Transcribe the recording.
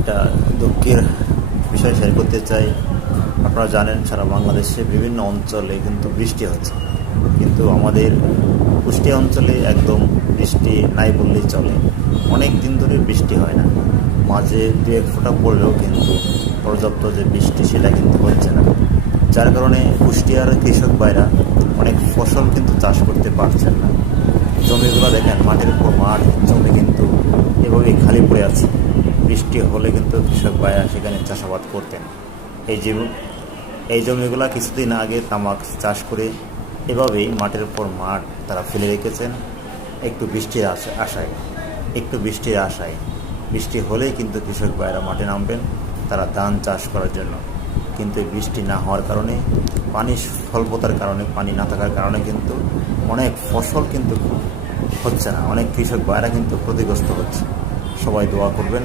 একটা দুঃখের বিষয় শেয়ার করতে চাই। আপনারা জানেন সারা বাংলাদেশে বিভিন্ন অঞ্চলে কিন্তু বৃষ্টি হচ্ছে, কিন্তু আমাদের কুষ্টিয়া অঞ্চলে একদম বৃষ্টি নাই বললেই চলে। অনেক দিন ধরে বৃষ্টি হয় না, মাঝে দু এক ফোঁটা পড়লেও কিন্তু পর্যাপ্ত যে বৃষ্টি সেটা কিন্তু হচ্ছে না, যার কারণে কুষ্টিয়ার কৃষক ভাইরা অনেক ফসল কিন্তু চাষ করতে পারছেন না। জমিগুলো দেখেন, মাটির উপর মাঠ, জমি কিন্তু এভাবেই খালি পড়ে আছে। বৃষ্টি হলে কিন্তু কৃষক ভাইরা সেখানে চাষাবাদ করতেন। এই যে এই জমিগুলো কিছুদিন আগে তামাক চাষ করে এভাবেই মাটির উপর মাঠ তারা ফেলে রেখেছেন একটু বৃষ্টির আশায়। বৃষ্টি হলেই কিন্তু কৃষক ভাইরা মাঠে নামবেন তারা ধান চাষ করার জন্য, কিন্তু বৃষ্টি না হওয়ার কারণে, পানি স্বল্পতার কারণে, পানি না থাকার কারণে কিন্তু অনেক ফসল কিন্তু হচ্ছে না। অনেক কৃষক ভাইরা কিন্তু ক্ষতিগ্রস্ত হচ্ছে। সবাই দোয়া করবেন